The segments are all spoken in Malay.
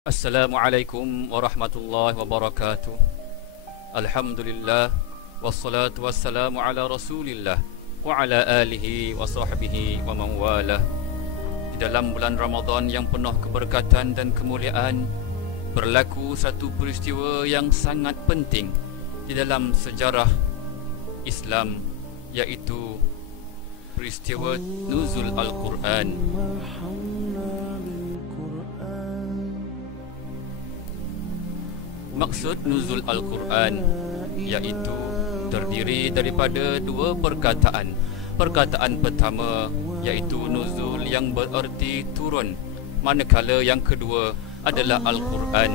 Assalamualaikum warahmatullahi wabarakatuh. Alhamdulillah wassalatu wassalamu ala Rasulillah wa ala alihi wa sahbihi wa man walah. Di dalam bulan Ramadan yang penuh keberkatan dan kemuliaan, berlaku satu peristiwa yang sangat penting di dalam sejarah Islam, yaitu peristiwa nuzul Al-Quran. Maksud nuzul Al-Quran iaitu terdiri daripada dua perkataan. Perkataan pertama iaitu nuzul yang bererti turun, manakala yang kedua adalah Al-Quran,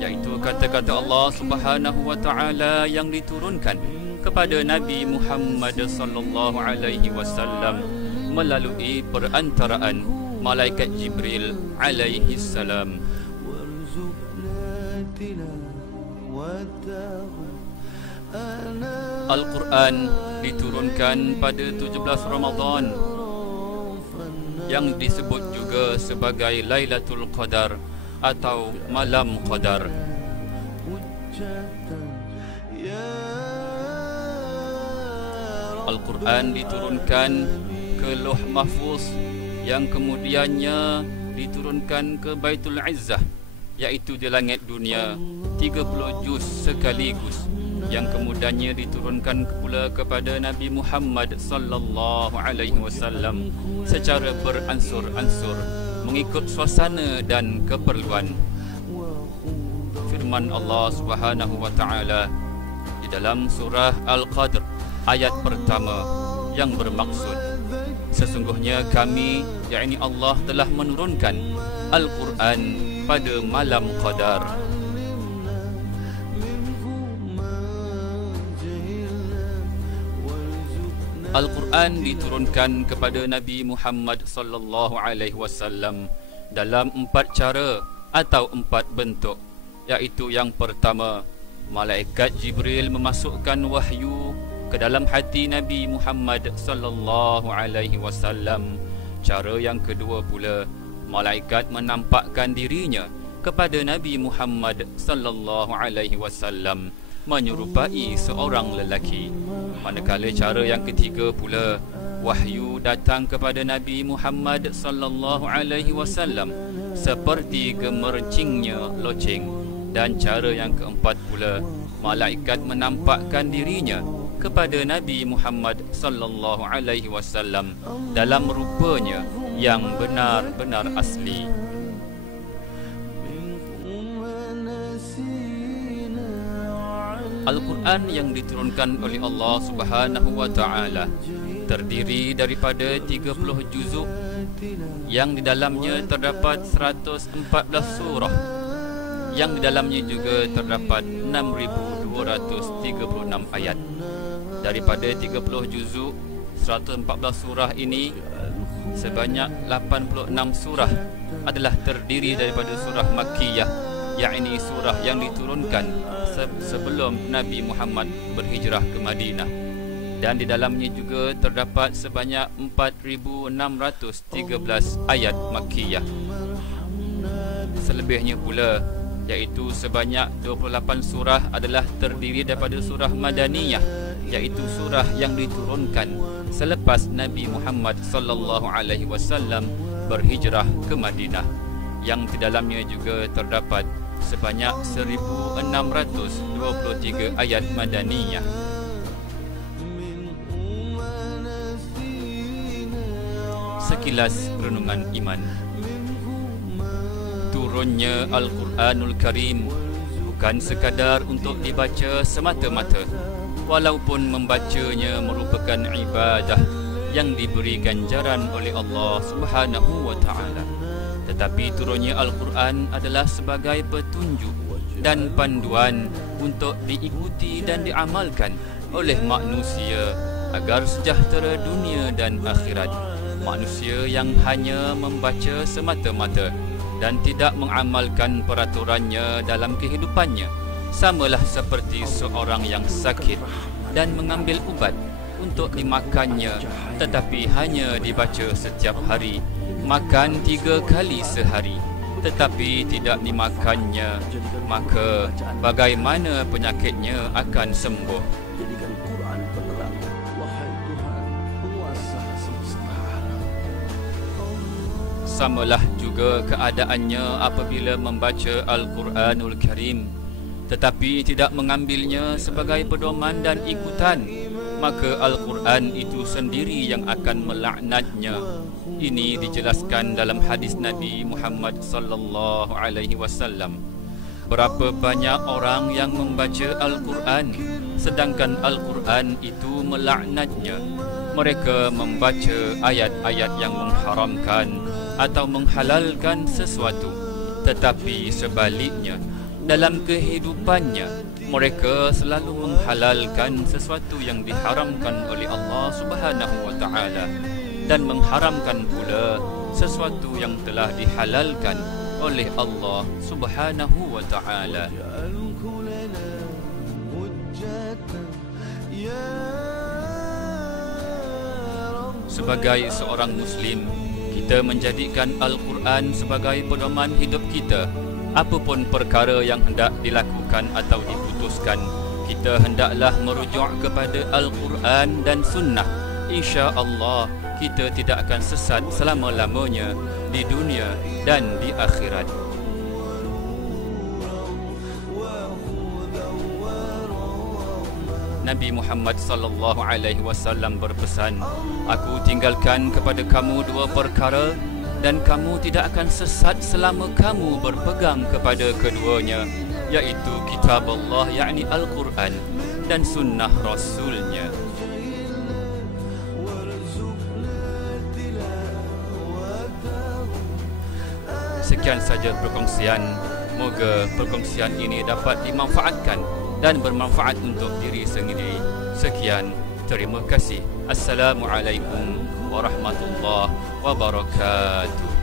iaitu kata-kata Allah Subhanahu wa taala yang diturunkan kepada Nabi Muhammad sallallahu alaihi wasallam melalui perantaraan malaikat Jibril alaihi salam. Al-Quran diturunkan pada 17 Ramadan yang disebut juga sebagai Lailatul Qadar atau Malam Qadar. Al-Quran diturunkan ke Lauh Mahfuz yang kemudiannya diturunkan ke Baitul Izzah, iaitu di langit dunia, 30 juz sekaligus, yang kemudiannya diturunkan pula kepada Nabi Muhammad sallallahu alaihi wasallam secara beransur-ansur mengikut suasana dan keperluan. Firman Allah Subhanahu wa taala di dalam surah Al-Qadr ayat pertama yang bermaksud, sesungguhnya kami, yakni Allah, telah menurunkan Al-Quran pada malam Qadar. Al-Quran diturunkan kepada Nabi Muhammad sallallahu alaihi wasallam dalam 4 cara atau 4 bentuk, iaitu yang pertama, malaikat Jibril memasukkan wahyu ke dalam hati Nabi Muhammad sallallahu alaihi wasallam. Cara yang kedua pula, malaikat menampakkan dirinya kepada Nabi Muhammad sallallahu alaihi wasallam menyerupai seorang lelaki. Manakala cara yang ketiga pula, wahyu datang kepada Nabi Muhammad sallallahu alaihi wasallam seperti gemercingnya loceng. Dan cara yang keempat pula, malaikat menampakkan dirinya kepada Nabi Muhammad sallallahu alaihi wasallam dalam rupanya yang benar-benar asli. Al-Quran yang diturunkan oleh Allah Subhanahu wa taala terdiri daripada 30 juzuk yang di dalamnya terdapat 114 surah, yang di dalamnya juga terdapat 6236 ayat. Daripada 30 juzuk 114 surah ini, sebanyak 86 surah adalah terdiri daripada surah Makkiyah, yakni surah yang diturunkan sebelum Nabi Muhammad berhijrah ke Madinah, dan di dalamnya juga terdapat sebanyak 4613 ayat Makkiyah. Selebihnya pula, iaitu sebanyak 28 surah adalah terdiri daripada surah Madaniyah, iaitu surah yang diturunkan selepas Nabi Muhammad sallallahu alaihi wasallam berhijrah ke Madinah, yang di dalamnya juga terdapat sebanyak 1623 ayat Madaniyah. Sekilas renungan iman. Turunnya Al-Quranul Karim bukan sekadar untuk dibaca semata-mata, walaupun membacanya merupakan ibadah yang diberi ganjaran oleh Allah Subhanahu wa taala. Tetapi turunnya Al-Quran adalah sebagai petunjuk dan panduan untuk diikuti dan diamalkan oleh manusia agar sejahtera dunia dan akhirat. Manusia yang hanya membaca semata-mata dan tidak mengamalkan peraturannya dalam kehidupannya samalah seperti seorang yang sakit dan mengambil ubat untuk dimakannya, tetapi hanya dibaca setiap hari, makan 3 kali sehari. tetapi tidak dimakannya, maka bagaimana penyakitnya akan sembuh? Jadikan Quran penerang, wahai Tuhan, penguasa semesta alam. Samalah juga keadaannya apabila membaca Al-Quranul Karim tetapi tidak mengambilnya sebagai pedoman dan ikutan, maka Al-Quran itu sendiri yang akan melaknatnya. Ini dijelaskan dalam hadis Nabi Muhammad sallallahu alaihi wasallam. Berapa banyak orang yang membaca Al-Quran sedangkan Al-Quran itu melaknatnya. Mereka membaca ayat-ayat yang mengharamkan atau menghalalkan sesuatu, tetapi sebaliknya dalam kehidupannya mereka selalu menghalalkan sesuatu yang diharamkan oleh Allah Subhanahu wa taala dan mengharamkan pula sesuatu yang telah dihalalkan oleh Allah Subhanahu wa taala. Sebagai seorang muslim, kita menjadikan Al-Quran sebagai pedoman hidup kita. Apapun perkara yang hendak dilakukan atau diputuskan, kita hendaklah merujuk kepada Al-Quran dan Sunnah. Insya-Allah kita tidak akan sesat selama-lamanya di dunia dan di akhirat. Nabi Muhammad sallallahu alaihi wasallam berpesan, "Aku tinggalkan kepada kamu dua perkara dan kamu tidak akan sesat selama kamu berpegang kepada keduanya, yaitu kitab Allah yakni Al-Quran dan sunnah Rasulnya." Sekian saja perkongsian. Moga perkongsian ini dapat dimanfaatkan dan bermanfaat untuk diri sendiri. Sekian, terima kasih. Assalamualaikum warahmatullahi wabarakatuh.